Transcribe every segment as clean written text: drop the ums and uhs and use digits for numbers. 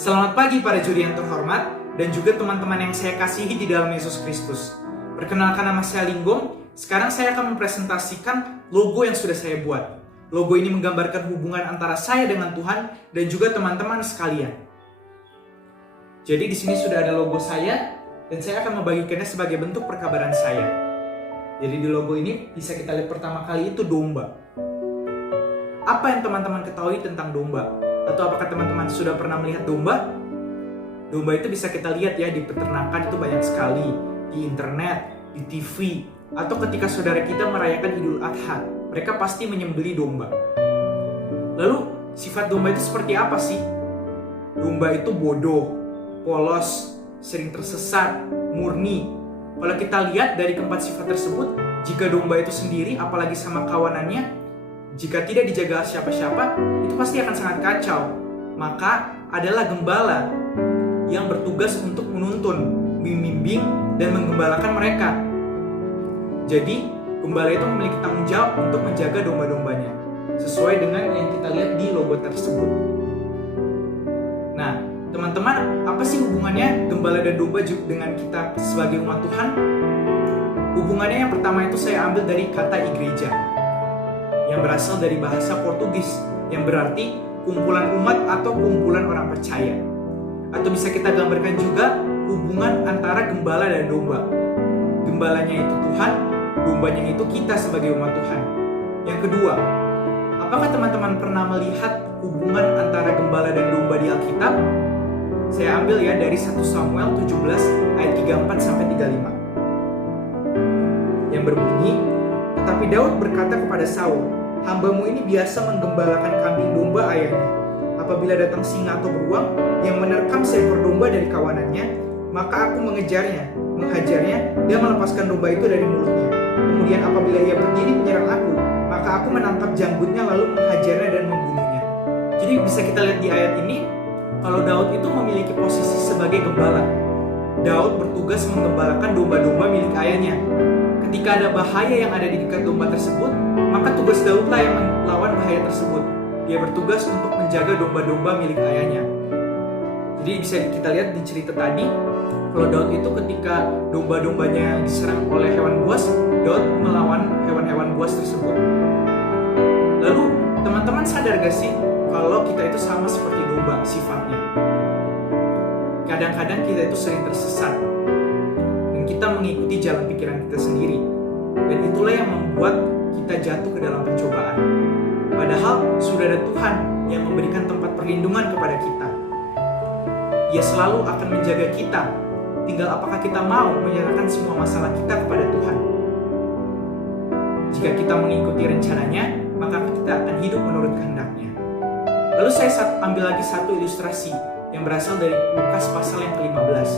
Selamat pagi para juri yang terhormat dan juga teman-teman yang saya kasihi di dalam Yesus Kristus. Perkenalkan, nama saya Linggong. Sekarang saya akan mempresentasikan logo yang sudah saya buat. Logo ini menggambarkan hubungan antara saya dengan Tuhan dan juga teman-teman sekalian. Jadi di sini sudah ada logo saya dan saya akan membagikannya sebagai bentuk perkabaran saya. Jadi di logo ini bisa kita lihat pertama kali itu domba. Apa yang teman-teman ketahui tentang domba? Atau apakah teman-teman sudah pernah melihat domba? Domba itu bisa kita lihat ya di peternakan, itu banyak sekali. Di internet, di TV, atau ketika saudara kita merayakan Idul Adha, mereka pasti menyembelih domba. Lalu sifat domba itu seperti apa sih? Domba itu bodoh, polos, sering tersesat, murni. Kalau kita lihat dari keempat sifat tersebut, jika domba itu sendiri apalagi sama kawanannya, jika tidak dijaga siapa-siapa, itu pasti akan sangat kacau. Maka adalah gembala yang bertugas untuk menuntun, membimbing, dan menggembalakan mereka. Jadi, gembala itu memiliki tanggung jawab untuk menjaga domba-dombanya, sesuai dengan yang kita lihat di logo tersebut. Nah, teman-teman, apa sih hubungannya gembala dan domba dengan kita sebagai umat Tuhan? Hubungannya yang pertama itu saya ambil dari kata igreja, yang berasal dari bahasa Portugis, yang berarti kumpulan umat atau kumpulan orang percaya. Atau bisa kita gambarkan juga hubungan antara gembala dan domba. Gembalanya itu Tuhan, dombanya itu kita sebagai umat Tuhan. Yang kedua, apakah teman-teman pernah melihat hubungan antara gembala dan domba di Alkitab? Saya ambil ya dari 1 Samuel 17 ayat 34-35. Yang berbunyi, "Tetapi Daud berkata kepada Saul, 'Hambamu ini biasa menggembalakan kambing domba ayahnya. Apabila datang singa atau beruang yang menerkam seekor domba dari kawanannya, maka aku mengejarnya, menghajarnya, dan melepaskan domba itu dari mulutnya. Kemudian apabila ia berdiri menyerang aku, maka aku menangkap janggutnya lalu menghajarnya dan membunuhnya.'" Jadi bisa kita lihat di ayat ini, kalau Daud itu memiliki posisi sebagai gembala. Daud bertugas menggembalakan domba-domba milik ayahnya. Ketika ada bahaya yang ada di dekat domba tersebut, maka tugas Daudlah yang melawan bahaya tersebut. Dia bertugas untuk menjaga domba-domba milik ayahnya. Jadi bisa kita lihat di cerita tadi, kalau Daud itu ketika domba-dombanya diserang oleh hewan buas, Daud melawan hewan-hewan buas tersebut. Lalu teman-teman sadar gak sih kalau kita itu sama seperti domba sifatnya? Kadang-kadang kita itu sering tersesat dan kita mengikuti jalan pikiran kita sendiri, dan itulah yang membuat kita jatuh ke dalam pencobaan. Padahal sudah ada Tuhan yang memberikan tempat perlindungan kepada kita. Ia selalu akan menjaga kita. Tinggal apakah kita mau menyerahkan semua masalah kita kepada Tuhan. Jika kita mengikuti rencananya, maka kita akan hidup menurut kehendaknya. Lalu saya ambil lagi satu ilustrasi yang berasal dari Lukas pasal yang ke-15.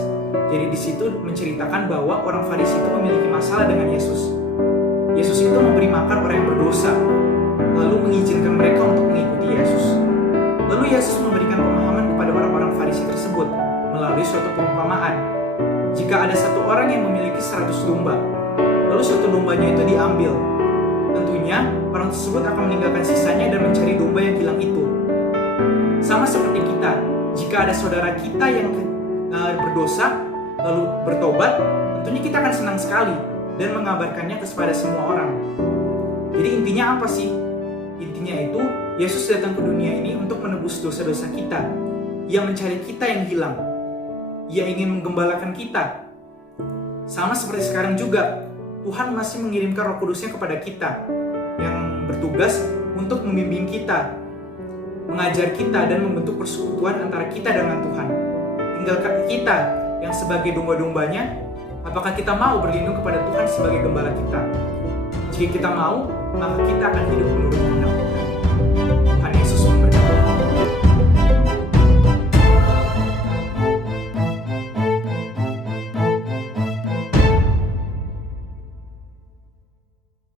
Jadi di situ menceritakan bahwa orang Farisi itu memiliki masalah dengan Yesus. Yesus itu memberi makan orang yang berdosa, lalu mengizinkan mereka untuk mengikuti Yesus. Lalu Yesus memberikan pemahaman kepada orang-orang Farisi tersebut melalui suatu perumpamaan. Jika ada satu orang yang memiliki 100 domba, lalu suatu dombanya itu diambil, tentunya orang tersebut akan meninggalkan sisanya dan mencari domba yang hilang itu. Sama seperti kita, jika ada saudara kita yang berdosa lalu bertobat, tentunya kita akan senang sekali dan mengabarkannya kepada semua orang. Jadi intinya apa sih? Intinya itu Yesus datang ke dunia ini untuk menebus dosa-dosa kita. Ia mencari kita yang hilang. Ia ingin menggembalakan kita. Sama seperti sekarang juga, Tuhan masih mengirimkan Roh Kudus-Nya kepada kita yang bertugas untuk membimbing kita, mengajar kita, dan membentuk persekutuan antara kita dengan Tuhan. Tinggal kita yang sebagai domba-dombanya, apakah kita mau berlindung kepada Tuhan sebagai gembala kita? Jika kita mau, maka kita akan hidup menurut kehendak.